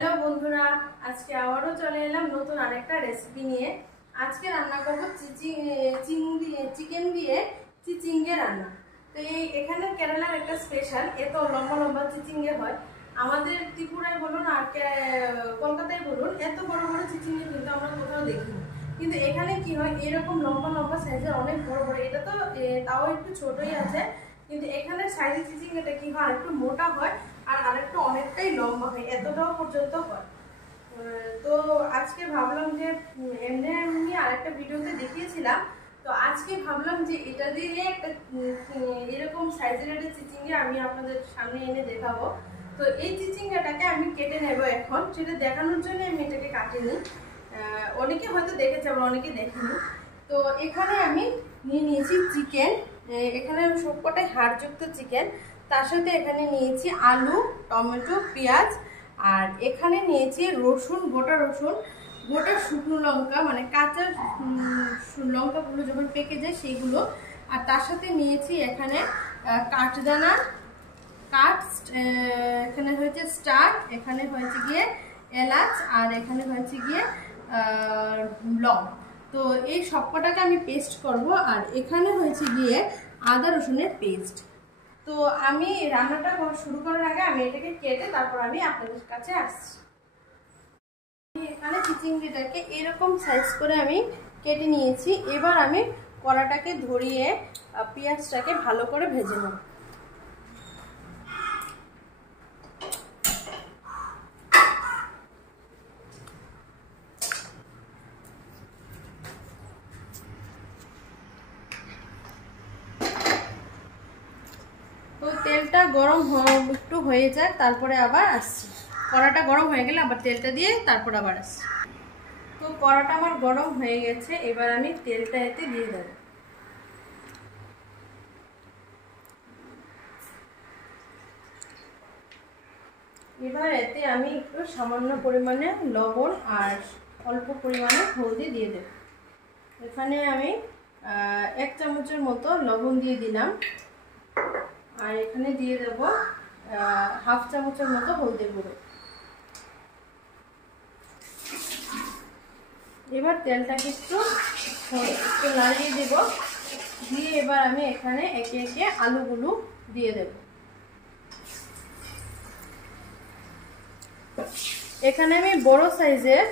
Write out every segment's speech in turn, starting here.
Hello বন্ধুরা, আজকে আবারও চলে এলাম নতুন আরেকটা রেসিপি নিয়ে। আজকে রান্না করব চিকেন দিয়ে চিচিঙ্গে রান্না। তো এখানে কেরালার একটা স্পেশাল, এত লম্বা লম্বা চিচিঙ্গে হয়। আমাদের ত্রিপুরায় বলুন আর কলকাতায় বলুন, এত বড় বড় চিচিঙ্গে কিন্তু আমরা কোথাও দেখিনি। কিন্তু এখানে কি হয়, এরকম লম্বা লম্বা সাইজের অনেক বড় বড়, এটা তো তাও একটু ছোটই আছে, কিন্তু এখানে সাইজের চিচিঙ্গেটা কি হয়, একটু মোটা হয় আর আরেকটু অনেকটাই লম্বা হয়, এতটাও পর্যন্ত হয়। তো আজকে ভাবলাম যে এমনি আরেকটা ভিডিওতে দেখিয়েছিলাম, তো আজকে ভাবলাম যে এটা দিয়ে একটা এরকম সাইজের একটা চিচিঙ্গা আমি আপনাদের সামনে এনে দেখাবো। তো এই চিচিঙ্গাটাকে আমি কেটে নেব এখন, সেটা দেখানোর জন্য আমি এটাকে কাটিনি। অনেকে হয়তো দেখেছে, আবার অনেকে দেখেনি। তো এখানে আমি নিয়ে নিয়েছি চিকেন, এখানে সবকটাই হাড়যুক্ত চিকেন। তার সাথে এখানে নিয়েছি আলু, টমেটো, পেঁয়াজ, আর এখানে নিয়েছি রসুন, গোটা রসুন, গোটা শুকনো লঙ্কা, মানে কাঁচা লঙ্কাগুলো যখন পেকে যায় সেইগুলো। আর তার সাথে নিয়েছি এখানে কাঠদানা, এখানে হয়েছে স্টার, এখানে হয়েছে গিয়ে এলাচ, আর এখানে হয়েছে গিয়ে লং। তো এই সবকটাকে আমি পেস্ট করব। আর এখানে হয়েছে গিয়ে আদা রসুনের পেস্ট। তো আমি রান্নাটা শুরু করার আগে আমি এটাকে কেটে তারপর আমি আপনাদের কাছে আসছি। এখানে চিচিঙ্গিটাকে এরকম সাইজ করে আমি কেটে নিয়েছি। এবার আমি কড়াটাকে ধরিয়ে পেঁয়াজটাকে ভালো করে ভেজে নেব। তো তেলটা গরম একটু হয়ে যাক, তারপরে আবার আসছি। কড়াটা গরম হয়ে গেলে আবার তেলটা দিয়ে তারপর আবার আসছি। তো কড়াটা আমার গরম হয়ে গেছে, এবার আমি তেলটা এতে দিয়ে দেব। এবার এতে আমি একটু সামান্য পরিমাণে লবণ আর অল্প পরিমাণে হলদি দিয়ে দেব। এখানে আমি 1 চামচের মতো লবণ দিয়ে দিলাম, আর এখানে দিয়ে দেব 1/2 চামচের মতো হলদি গুঁড়ো। এবার তেলটাকে একটু নাড়িয়ে দেব, দিয়ে এবার আমি এখানে একে একে আলুগুলো দিয়ে দেব। এখানে আমি বড় সাইজের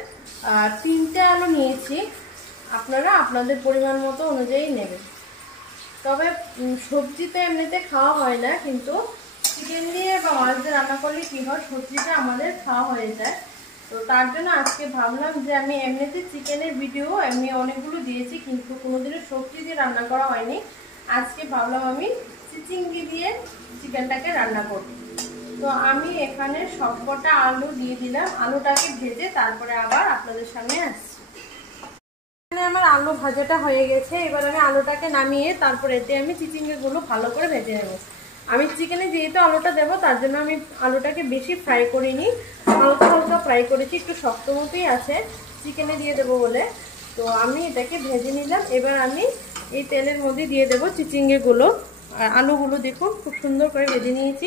3টে আলু নিয়েছি, আপনারা আপনাদের পরিমাণ মতো অনুযায়ী নেবেন। তবে সবজিতে এমনিতে খাওয়া হয় না, কিন্তু চিকেন দিয়ে বা মাছ দিয়ে রান্না করলে কী হয়, সবজিটা আমাদের খাওয়া হয়ে যায়। তো তার জন্য আজকে ভাবলাম যে আমি এমনিতে চিকেনের ভিডিও এমনি অনেকগুলো দিয়েছি, কিন্তু কোনোদিনও সবজি দিয়ে রান্না করা হয়নি। আজকে ভাবলাম আমি চিচিঙ্গি দিয়ে চিকেনটাকে রান্না করব। তো আমি এখানে সবকটা আলু দিয়ে দিলাম, আলুটাকে ভেজে তারপরে আবার আপনাদের সামনে আসছি। এখানে আমার আলু ভাজাটা হয়ে গেছে, এবার আমি আলুটাকে নামিয়ে তারপর এতে আমি চিচিঙ্গাগুলো ভালো করে ভেজে নেব। আমি চিকেনে যেহেতু আলুটা দেবো, তার জন্য আমি আলুটাকে বেশি ফ্রাই করিনি, হালকা হালকা ফ্রাই করেছি, একটু শক্ত মতোই আছে চিকেনে দিয়ে দেবো বলে। তো আমি এটাকে ভেজে নিলাম। এবার আমি এই তেলের মধ্যে দিয়ে দেবো চিচিঙ্গাগুলো। আর আলুগুলো দেখুন খুব সুন্দর করে ভেজে নিয়েছি।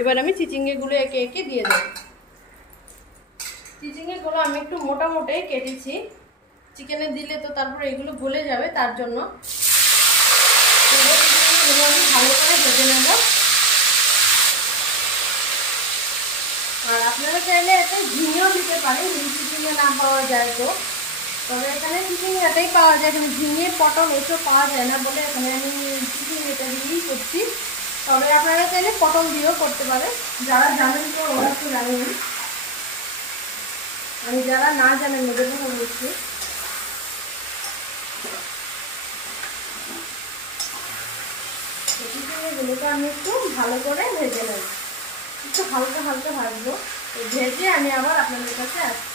এবার আমি চিচিঙ্গাগুলো একে একে দিয়ে দেবো। চিচিঙ্গাগুলো আমি একটু মোটা মোটাই কেটেছি, চিকেনে দিলে তো তারপর এগুলো গলে যাবে, তার জন্য আমি ভালো করে ভেজে নেব। আর আপনারা চাইলে এতে ঝিঙেও দিতে পারেন, যদি চিচিঙ্গা না পাওয়া যায় তো। তবে এখানে চিচিঙ্গাটাই পাওয়া যায়, এখানে ঝিঙে, পটল এসব পাওয়া যায় না বলে এখানে আমি চিচিঙ্গাটা দিয়েই করছি। তবে আপনারা চাইলে পটল দিয়েও করতে পারেন, যারা জানেন তো ওরা তো জানেন, আমি যারা না জানেন ওদের কথা বলছি। চিচিঙ্গাগুলোকে আমি একটু ভালো করে ভেজে নেব, একটু হালকা হালকা ভাজবো। ভেজে আমি আবার আপনাদের কাছে আসছি।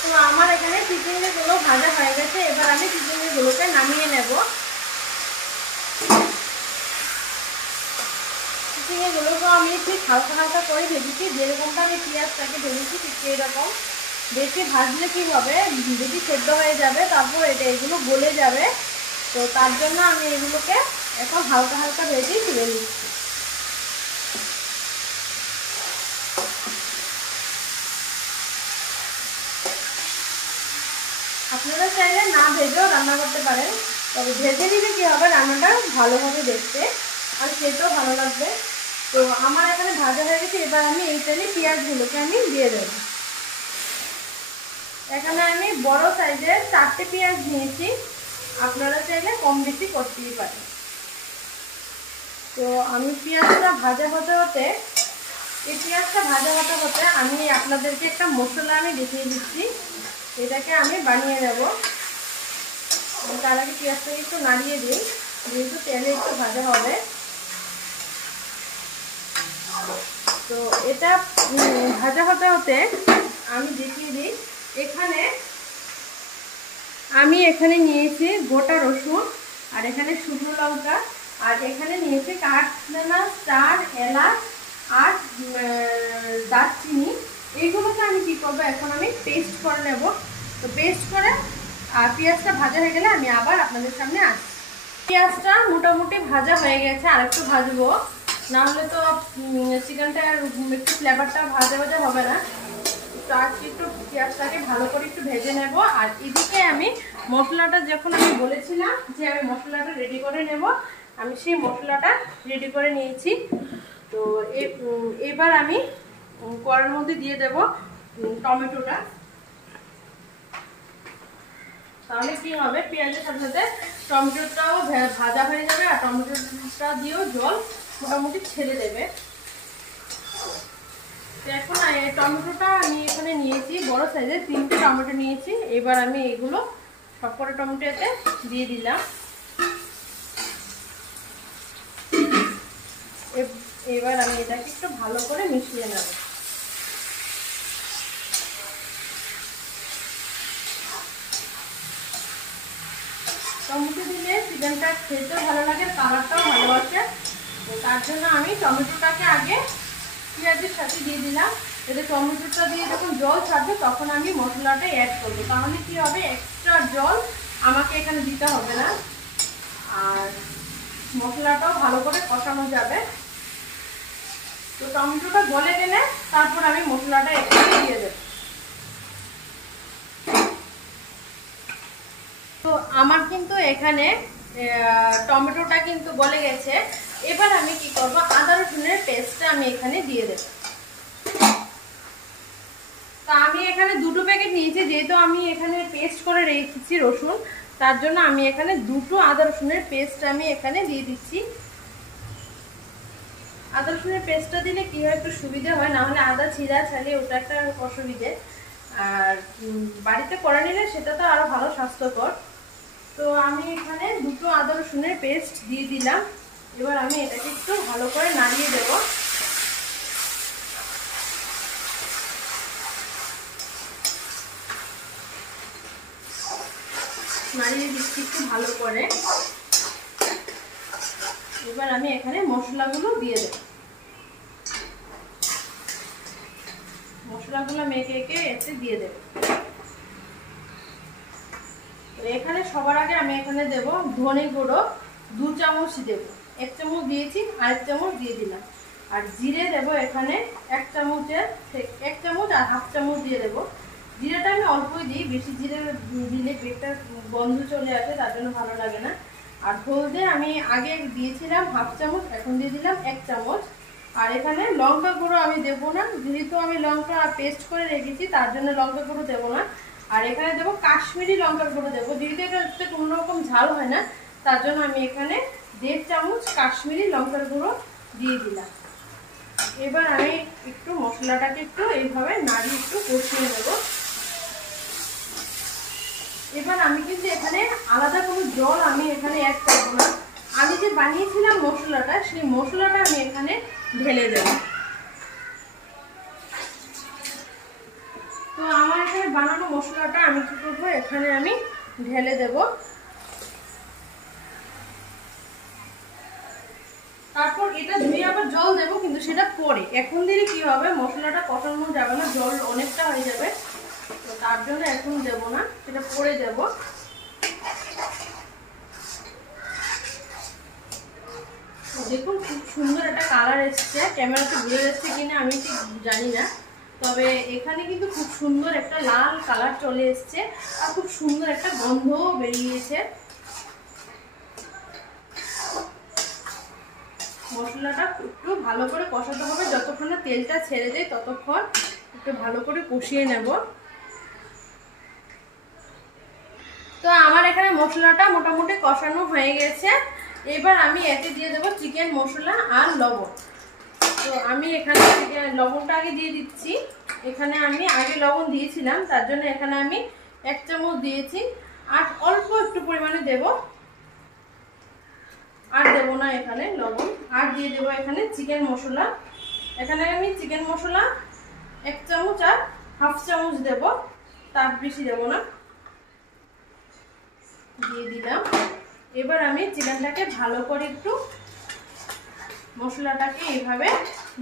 তো আমার এখানে চিচিঙ্গাগুলো ভাজা হয়ে গেছে, এবার আমি চিচিঙ্গাগুলোকে নামিয়ে নেব। চিচিঙ্গাগুলোকে আমি ঠিক হালকা হালকা করে ভেজেছি, যেরকমটা আমি পেঁয়াজটাকে ভেজেছি ঠিক সেইরকম। বেশি ভাজলে কি হবে, বেশি সেদ্ধ হয়ে যাবে, তারপর এগুলো গলে যাবে। তো তার জন্য আমি এগুলোকে এখন হালকা হালকা ভেজেই তুলে নিচ্ছি। আপনারা চাইলে না ভেজেও রান্না করতে পারেন, তবে ভেজে নিলে কী হবে রান্নাটা ভালো হবে দেখতে আর খেতেও ভালো লাগবে। তো আমার এখানে ভাজা হয়ে গেছে, এবার আমি এই তেলে পেঁয়াজগুলোকে আমি দিয়ে দেবো। এখানে আমি বড় সাইজের 4টে পেঁয়াজ নিয়েছি, আপনারা চাইলে কম বেশি করতেই পারেন। তো আমি পেঁয়াজটা ভাজা হতে হতে আমি আপনাদেরকে একটা মশলা আমি দেখিয়ে দিচ্ছি, এটাকে আমি বানিয়ে নেব। তার আগে পেঁয়াজটাকে একটু নাড়িয়ে দিই, যেহেতু তেলে একটু ভাজা হবে। তো এটা ভাজা হতে হতে আমি দেখিয়ে দিই, আমি এখানে নিয়েছি গোটা রসুন, আর এখানে শুকনো লঙ্কা, আর এখানে নিয়েছি কাঠদানা, স্টার, এলাচ আর দারচিনি। এইগুলোকে আমি কি করবো, এখন আমি পেস্ট করে নেব। তো পেস্ট করে আর পেঁয়াজটা ভাজা হয়ে গেলে আমি আবার আপনাদের সামনে আসছি। পেঁয়াজটা মোটামুটি ভাজা হয়ে গেছে, আর একটু ভাজবো, না হলে তো চিকেনটা একটু ফ্লেভারটা ভাজা ভাজা হবে না। তো আজকে একটু পেঁয়াজটাকে ভালো করে একটু ভেজে নেব। আর এদিকে আমি মশলাটা, যখন আমি বলেছিলাম যে আমি মশলাটা রেডি করে নেব, আমি সেই মশলাটা রেডি করে নিয়েছি। তো এবার আমি কড়াইয়ের মধ্যে দিয়ে দেব টমেটোটা। তাহলে কি হবে, পেঁয়াজের সাথে সাথে টমেটোটাও ভাজা হয়ে যাবে, আর টমেটোটা দিয়েও জল মোটামুটি ছেড়ে দেবে। এখন টমেটোটা আমি এখানে নিয়েছি বড় সাইজের 3টে টমেটো নিয়েছি। এবার আমি এগুলো সবকটা টমেটো এতে দিয়ে দিলাম। এবার আমি এটাকে একটু ভালো করে মিশিয়ে নেব। টমেটো দিলে চিকেনটা খেতেও ভালো লাগে, কালারটাও ভালো আসে। তার জন্য আমি টমেটোটাকে আগে পেঁয়াজের সাথে দিয়ে দিলাম। এতে টমেটোটা দিয়ে যখন জল ছাড়বে তখন আমি মশলাটা অ্যাড করবো, তাহলে কি হবে, এক্সট্রা জল আমাকে এখানে দিতে হবে না, আর মশলাটাও ভালো করে কষানো যাবে। তো টমেটোটা গলে গেলে তারপর আমি মশলাটা এখানে দিয়ে দেব। তো আমার কিন্তু এখানে টমেটোটা কিন্তু গলে গেছে। এবার আমি কি করব, আদা রসুনের পেস্টটা আমি এখানে দিয়ে দেব। তো আমি এখানে 2টো প্যাকেট নিয়েছি, যেহেতু আমি এখানে পেস্ট করে রেখেছি রসুন, তার জন্য আমি এখানে 2টো আদা রসুনের পেস্ট আমি এখানে দিয়ে দিচ্ছি। আদা রসুনের পেস্টটা দিলে কি হয়, একটু সুবিধা হয়, না হলে আদা ছিঁড়া ছাড়িয়ে ওটা একটা অসুবিধে। আর বাড়িতে করে নিলে সেটা তো আরো ভালো, স্বাস্থ্যকর। তো আমি এখানে 2টো আদা রসুনের পেস্ট দিয়ে দিলাম। এবার আমি এটাকে একটু ভালো করে নাড়িয়ে দেব। নাড়িয়ে দিচ্ছি একটু ভালো করে। এবার আমি এখানে মশলাগুলো দিয়ে দেব। মশলাগুলো মেখে এতে দিয়ে দেব। এখানে সবার আগে আমি এখানে দেব ধনে গুঁড়ো 2 চামচ দেব। 1 চামচ দিয়েছি, আর 1 চামচ দিয়ে দিলাম। আর জিরে দেব এখানে 1 চামচের 1 চামচ আর হাফ চামচ দিয়ে দেব। জিরেটা আমি অল্পই দিই, বেশি জিরে দিলে পেটটা গন্ধ চলে আসে, তার জন্য ভালো লাগে না। আর হলদে আমি আগে দিয়েছিলাম হাফ চামচ, এখন দিয়ে দিলাম 1 চামচ। আর এখানে লঙ্কা গুঁড়ো আমি দেবো না, যেহেতু আমি লঙ্কা পেস্ট করে রেখেছি, তার জন্য লঙ্কা গুঁড়ো দেবো না। আর এখানে দেবো কাশ্মীরি লঙ্কার গুঁড়ো দেবো, যেহেতু এটাতে কোনো রকম ঝাল হয় না, তার জন্য আমি এখানে 1.5 চামচ কাশ্মীরি লঙ্কার গুঁড়ো দিয়ে দিলাম। এবার আমি একটু মশলাটাকে একটু এইভাবে নাড়িয়ে একটু কষিয়ে নেব। এবার আমি কিন্তু এখানে আলাদা কোনো জল আমি এখানে অ্যাড করবো না। আমি যে বানিয়েছিলাম মশলাটা, সেই মশলাটা আমি এখানে ঢেলে দেব। তো আমার এখানে বানানো মশলাটা আমি কি করবো, এখানে আমি ঢেলে দেব। তারপর এটা ধুয়ে আবার জল দেব, কিন্তু সেটা পরে, এখন দিলে কি হবে, মশলাটা কষানো যাবে না, জল অনেকটা হয়ে যাবে। তো তার জন্য এখন দেব না, সেটা পরে দেব। দেখুন খুব সুন্দর একটা কালার এসছে, ক্যামেরাতে বোঝা যাচ্ছে কিনা আমি ঠিক জানি না। তবে এখানে কিন্তু খুব সুন্দর একটা লাল কালার চলে এসছে আর খুব সুন্দর একটা গন্ধও বেরিয়েছে। মশলাটা একটু ভালো করে কষাতে হবে, যতক্ষণ না তেলটা ছেড়ে দেয় ততক্ষণ একটু ভালো করে কষিয়ে নেব। তো আমার এখানে মশলাটা মোটামুটি কষানো হয়ে গেছে। এবার আমি এতে দিয়ে দেবো চিকেন মশলা আর লবণ। তো আমি এখানে লবণটা আগে দিয়ে দিচ্ছি। এখানে আমি আগে লবণ দিয়েছিলাম, তার জন্য এখানে আমি 1 চামচ দিয়েছি আর অল্প একটু পরিমাণে দেব, আর দেবো না এখানে লবণ। আর দিয়ে দেবো এখানে চিকেন মশলা। এখানে আমি চিকেন মশলা 1 চামচ আর 1/2 চামচ দেব, তার বেশি দেবো না। দিয়ে দিলাম। এবার আমি চিকেনটাকে ভালো করে একটু মশলাটাকে এইভাবে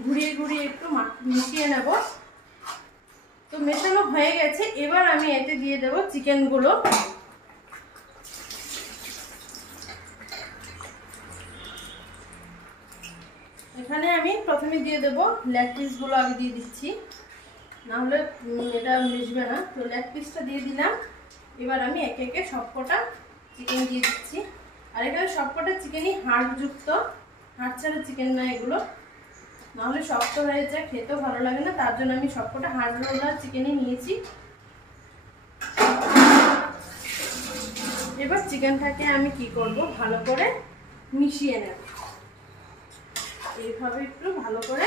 ঘুরিয়ে ঘুরিয়ে একটু মিশিয়ে নেব। তো মেশানো হয়ে গেছে। এবার আমি এতে দিয়ে দেব চিকেনগুলো। এখানে আমি প্রথমে দিয়ে দেব লেগ পিসগুলো, আগে দিয়ে দিচ্ছি, নাহলে এটা মিশবে না। তো লেগ পিসটা দিয়ে দিলাম। এবার আমি একে একে সবকটা চিকেন দিয়ে দিচ্ছি। আর এখানে সবকটা চিকেনই হাড়যুক্ত, হাড় ছাড়া চিকেন না এগুলো, নাহলে শক্ত হয়ে যায়, খেতেও ভালো লাগে না। তার জন্য আমি সবকটা হাড়ওয়ালা চিকেনই নিয়েছি। এবার চিকেনটাকে আমি কি করব, ভালো করে মিশিয়ে নেব। এইভাবে একটু ভালো করে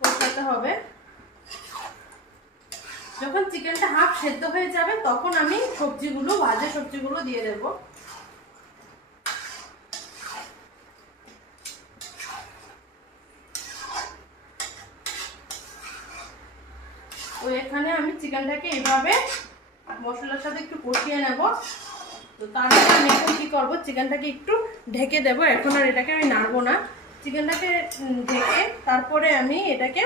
কষাতে হবে। যখন চিকেনটা হাফ সেদ্ধ হয়ে যাবে তখন আমি সবজিগুলো, ভাজা সবজিগুলো দিয়ে দেব। তো এখানে আমি চিকেনটাকে এইভাবে মশলার সাথে একটু কষিয়ে নেব। তো তারপরে আমি এখন কি করব, চিকেনটাকে একটু ঢেকে দেব। এখন আর এটাকে আমি নাড়বো না। চিকেনটাকে ঢেকে তারপরে আমি এটাকে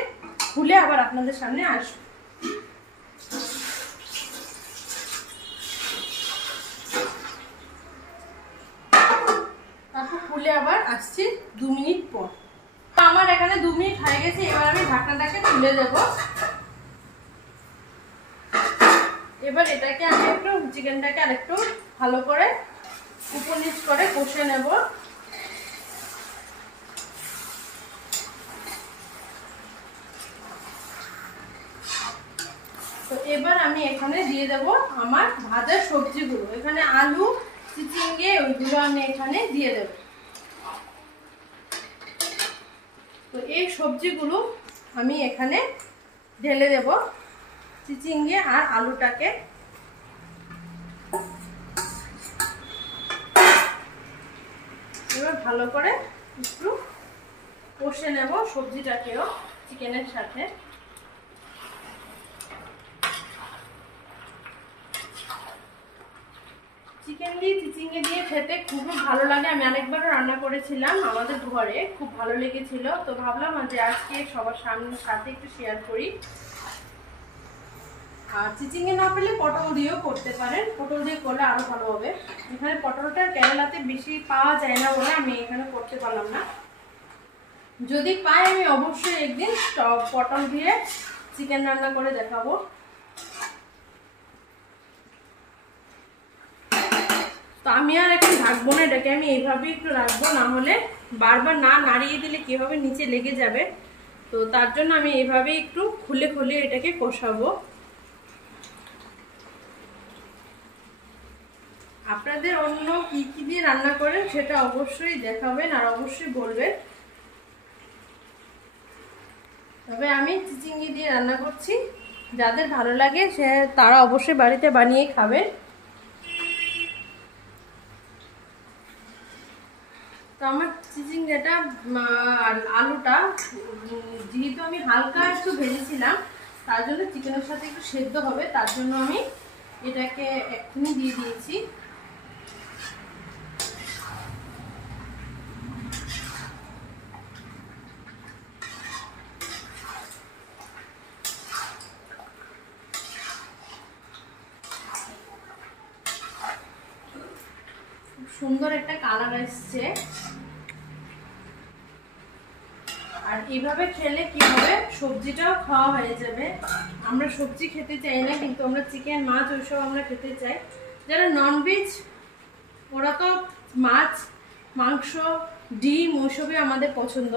খুলে আবার আপনাদের সামনে আসবো। তারপর খুলে আবার আসছি 2 মিনিট পর। আমার এখানে 2 মিনিট হয়ে গেছে। এবার আমি ঢাকনাটাকে তুলে দেব। এবার এটাকে আমি একটু চিকেনটাকে আরেকটু ভালো করে উপর নিচ করে কষে নেব। তো এবার আমি এখানে দিয়ে দেব আমার ভাজা সবজিগুলো। এখানে আলু, চিচিঙ্গে, ওইগুলো আমি এখানে দিয়ে দেব। তো এই সবজিগুলো আমি এখানে ঢেলে দেব, চিচিঙ্গে আর আলুটাকে। এবার ভালো করে একটু কষে নেব সবজিটাকেও চিকেনের সাথে। চিকেন দিয়ে চিচিঙ্গে দিয়ে খেতে খুবই ভালো লাগে। আমি আরেকবারও রান্না করেছিলাম আমাদের ঘরে, খুব ভালো লেগেছিল। তো ভাবলাম যে আজকে সবার সাথে একটু শেয়ার করি। আর চিচিঙ্গে না পেলে পটল দিয়েও করতে পারেন, পটল দিয়ে করলে আরো ভালো হবে। এখানে পটলটা কেরালাতে বেশি পাওয়া যায় না বলে আমি এখানে করতে পারলাম না। যদি পাই আমি অবশ্যই একদিন পটল দিয়ে চিকেন রান্না করে দেখাবো। তো আমি আর এখন ঢাকবো না, এটাকে আমি এইভাবে একটু রাখবো, না হলে বারবার না নাড়িয়ে দিলে কি হবে, নিচে লেগে যাবে। তো তার জন্য আমি এইভাবে একটু খুলে খুলে এটাকে কষাবো। আপনাদের অন্য কি কি দিয়ে রান্না করেন সেটা অবশ্যই দেখাবেন আর অবশ্যই বলবেন। তবে আমি চিচিঙ্গি দিয়ে রান্না করছি, যাদের ভালো লাগে তারা অবশ্যই বাড়িতে বানিয়ে খাবেন। তো আমার চিচিঙ্গাটা আর আলুটা যেহেতু আমি হালকা একটু ভেজেছিলাম, তার জন্য চিকেনের সাথে একটু সেদ্ধ হবে, তার জন্য আমি এটাকে এক্ষুনি দিয়ে দিয়েছি। সুন্দর একটা কালার আসছে। আর এইভাবে খেলে কি হবে, সবজিটাও খাওয়া হয়ে যাবে। আমরা সবজি খেতে চাই না, কিন্তু আমরা চিকেন মাছ ওইসব আমরা খেতে চাই। যারা ননভেজ ওরা তো মাছ মাংস ডিম ওইসবই আমাদের পছন্দ,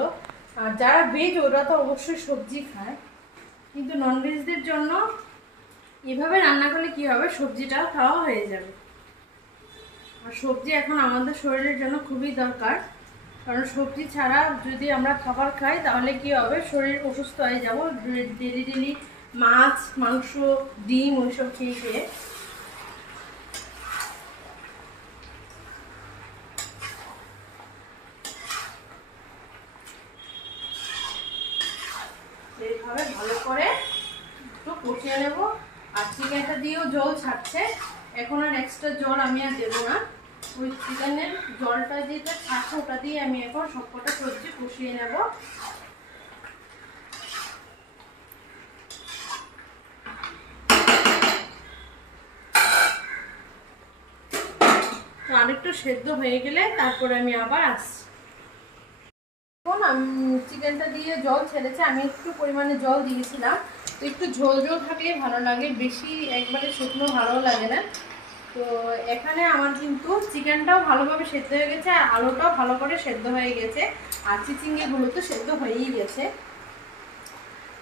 আর যারা ভেজ ওরা তো অবশ্যই সবজি খায়। কিন্তু ননভেজদের জন্য এভাবে রান্না করলে কি হবে, সবজিটাও খাওয়া হয়ে যাবে। আর সবজি এখন আমাদের শরীরের জন্য খুবই দরকার, কারণ সবজি ছাড়া যদি আমরা খাবার খাই তাহলে কি হবে, শরীর অসুস্থ হয়ে যাব ডেলি ডেলি মাছ মাংস ডিম ওইসব খেয়ে খেয়ে। এইভাবে ভালো করে একটু কষিয়ে নেব। আর চিকেনটা দিয়েও জল ছাড়ছে, এখন আর এক্সট্রা জল আমি আর দেবো না। ওই চিকেনের জলটা যেটা ছাড়ছে ওটা দিয়ে আমি এখন সবকটা সবজি কষিয়ে নেব। তো আরেকটু সেদ্ধ হয়ে গেলে তারপরে আমি আবার আসছি। এখন চিকেনটা দিয়ে জল ছেড়েছে, আমি একটু পরিমাণে জল দিয়েছিলাম। তো একটু ঝোল ঝোল থাকলে ভালো লাগে, বেশি একবারে শুকনো ভালো লাগে না। তো এখানে আমার কিন্তু চিকেনটাও ভালোভাবে সেদ্ধ হয়ে গেছে, আর আলুটাও ভালো করে সেদ্ধ হয়ে গেছে, আর চিচিঙ্গেগুলো তো সেদ্ধ হয়েই গেছে।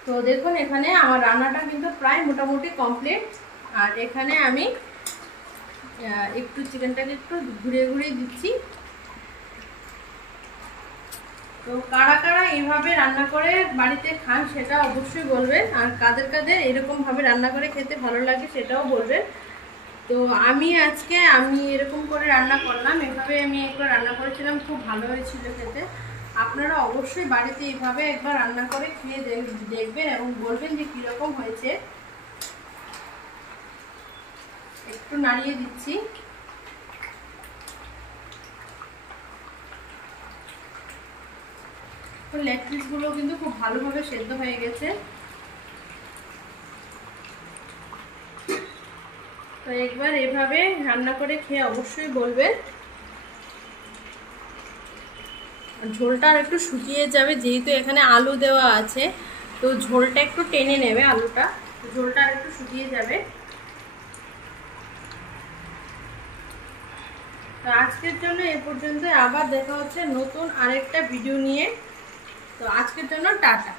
তো দেখুন এখানে আমার রান্নাটা কিন্তু প্রায় মোটামুটি কমপ্লিট। আর এখানে আমি একটু চিকেনটাকে একটু ঘুরিয়ে ঘুরিয়ে দিচ্ছি। তো কারা কারা এইভাবে রান্না করে বাড়িতে খান সেটা অবশ্যই বলবেন, আর কাদের কাদের এরকমভাবে রান্না করে খেতে ভালো লাগে সেটাও বলবেন। তো আমি এরকম করে রান্না করলাম, এভাবে আমি একবার রান্না করেছিলাম, খুব ভালো হয়েছিল খেতে। আপনারা অবশ্যই বাড়িতে এইভাবে একবার রান্না করে খেয়ে দেখবেন এবং বলবেন যে কীরকম হয়েছে। একটু নাড়িয়ে দিচ্ছি। তো লেগ পিসগুলো কিন্তু খুব ভালোভাবে সেদ্ধ হয়ে গেছে। তো একবার এভাবে রান্না করে খেয়ে অবশ্যই বলবেন। ঝোলটা আর একটু শুকিয়ে যাবে, যেহেতু এখানে আলু দেওয়া আছে, তো ঝোলটা একটু টেনে নেবে আলুটা, ঝোলটা আর একটু শুকিয়ে যাবে। তো আজকের জন্য এ পর্যন্ত, আবার দেখা হচ্ছে নতুন আরেকটা ভিডিও নিয়ে। তো আজকের জন্য টাটা।